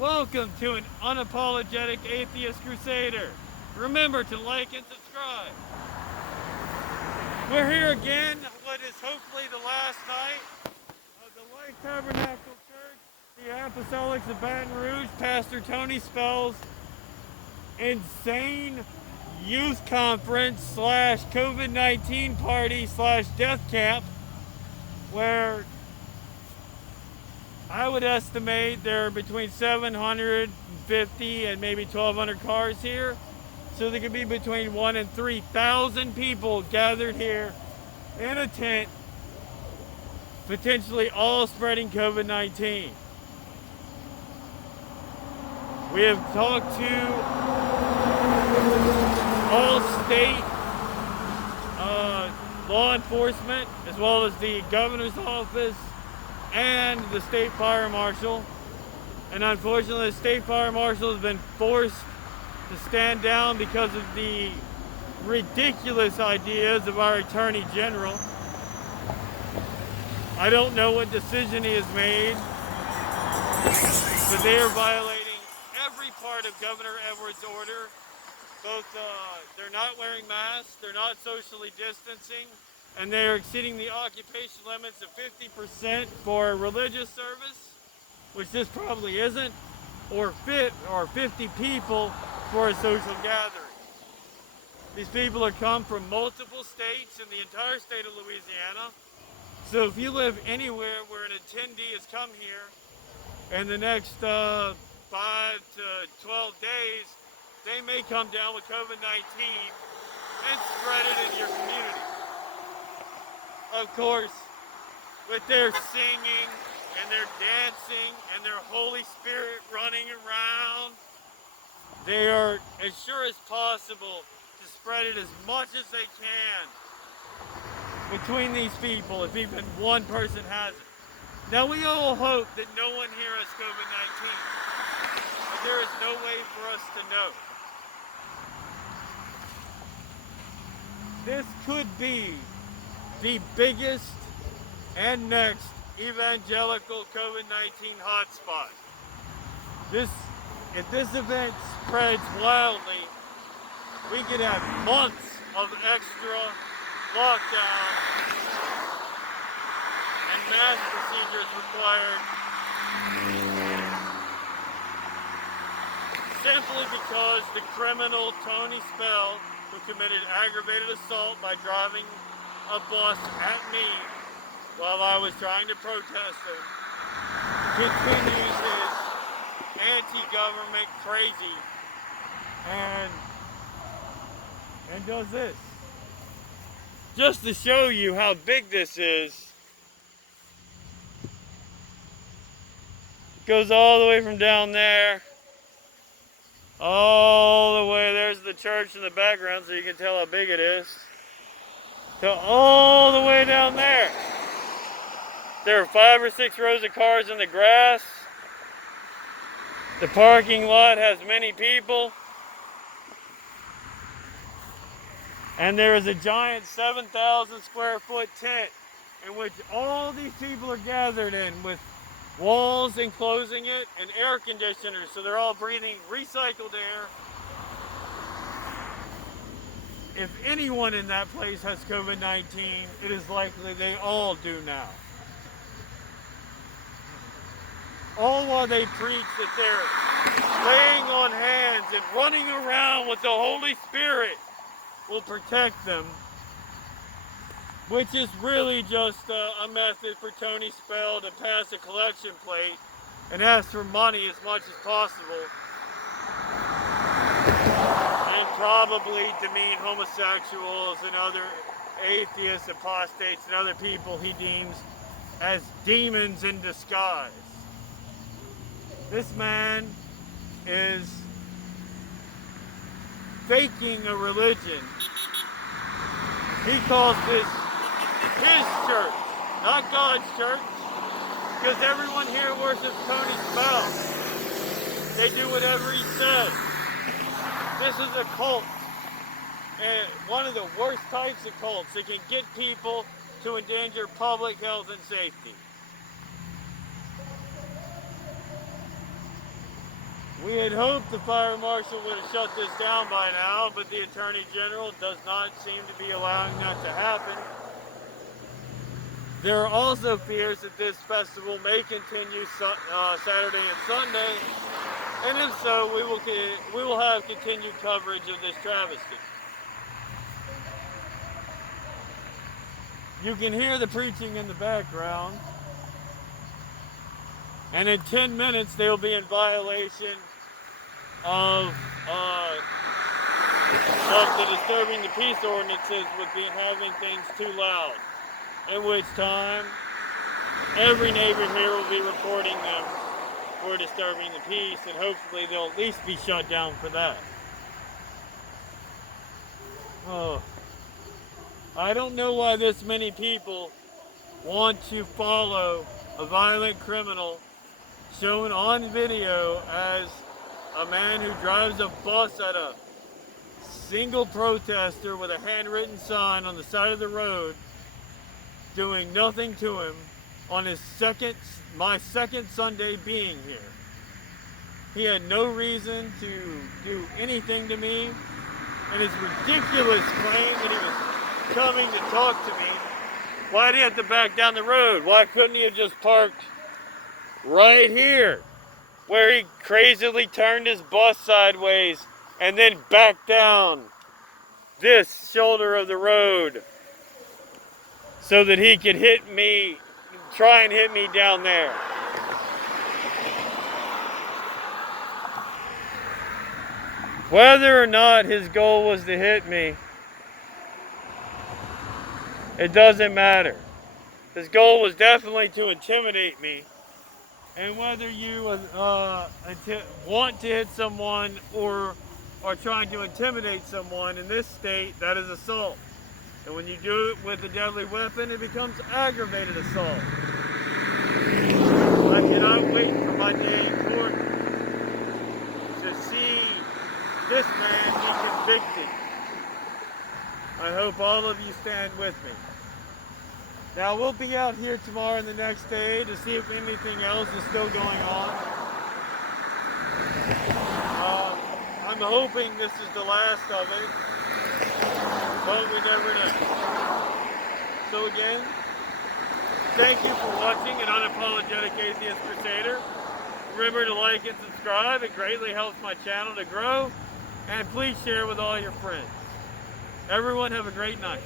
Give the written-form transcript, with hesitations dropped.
Welcome to an unapologetic atheist crusader. Remember to like and subscribe. We're here again, what is hopefully the last night of the Life Tabernacle Church, the Apostolics of Baton Rouge, Pastor Tony Spell's insane youth conference / COVID-19 party / death camp, where I would estimate there are between 750 and maybe 1,200 cars here. So there could be between 1,000 and 3,000 people gathered here in a tent, potentially all spreading COVID-19. We have talked to all state law enforcement, as well as the governor's office and the state fire marshal. And unfortunately, the state fire marshal has been forced to stand down because of the ridiculous ideas of our attorney general. I don't know what decision he has made, but they are violating every part of Governor Edwards' order. Both, they're not wearing masks, they're not socially distancing, and they are exceeding the occupation limits of 50% for a religious service, which this probably isn't, or 50 people for a social gathering. These people have come from multiple states in the entire state of Louisiana. So if you live anywhere where an attendee has come here in the next 5 to 12 days, they may come down with COVID-19 and spread it in your community. Of course, with their singing and their dancing and their Holy Spirit running around, they are as sure as possible to spread it as much as they can between these people, if even one person has it. Now, we all hope that no one here has COVID-19, but there is no way for us to know. This could be the biggest and next evangelical COVID-19 hotspot. If this event spreads wildly, we could have months of extra lockdown and mask procedures required, simply because the criminal Tony Spell, who committed aggravated assault by driving a bus at me while I was trying to protest him, continues his anti-government crazy and does this. Just to show you how big this is, it goes all the way from down there, all the way, there's the church in the background so you can tell how big it is, to all the way down there. There are 5 or 6 rows of cars in the grass. The parking lot has many people. And there is a giant 7,000 square foot tent in which all these people are gathered in, with walls enclosing it and air conditioners, so they're all breathing recycled air. If anyone in that place has COVID-19, it is likely they all do now. All while they preach that they're laying on hands and running around with the Holy Spirit will protect them, which is really just a method for Tony Spell to pass a collection plate and ask for money as much as possible, and probably demean homosexuals and other atheists, apostates, and other people he deems as demons in disguise. This man is faking a religion. He calls this his church, not God's church, because everyone here worships Tony Spell. They do whatever he says. This is a cult, and one of the worst types of cults that can get people to endanger public health and safety. We had hoped the fire marshal would have shut this down by now, but the Attorney General does not seem to be allowing that to happen. There are also fears that this festival may continue Saturday and Sunday, and if so, we will have continued coverage of this travesty. You can hear the preaching in the background, and in 10 minutes they'll be in violation of the disturbing the peace ordinances with having things too loud. At which time, every neighbor here will be reporting them for disturbing the peace, and hopefully they'll at least be shut down for that. Oh, I don't know why this many people want to follow a violent criminal shown on video as a man who drives a bus at a single protester with a handwritten sign on the side of the road, doing nothing to him on my second Sunday being here. He had no reason to do anything to me, and his ridiculous claim that he was coming to talk to me, why did he have to back down the road? Why couldn't he have just parked right here, where he crazily turned his bus sideways and then backed down this shoulder of the road so that he could try and hit me down there? Whether or not his goal was to hit me, it doesn't matter. His goal was definitely to intimidate me. And whether you want to hit someone or are trying to intimidate someone in this state, that is assault. And when you do it with a deadly weapon, it becomes aggravated assault. I cannot wait for my day in court to see this man be convicted. I hope all of you stand with me. Now, we'll be out here tomorrow and the next day to see if anything else is still going on. I'm hoping this is the last of it, but we never know. So again, thank you for watching An Unapologetic Atheist Crusader. Remember to like and subscribe. It greatly helps my channel to grow. And please share with all your friends. Everyone have a great night.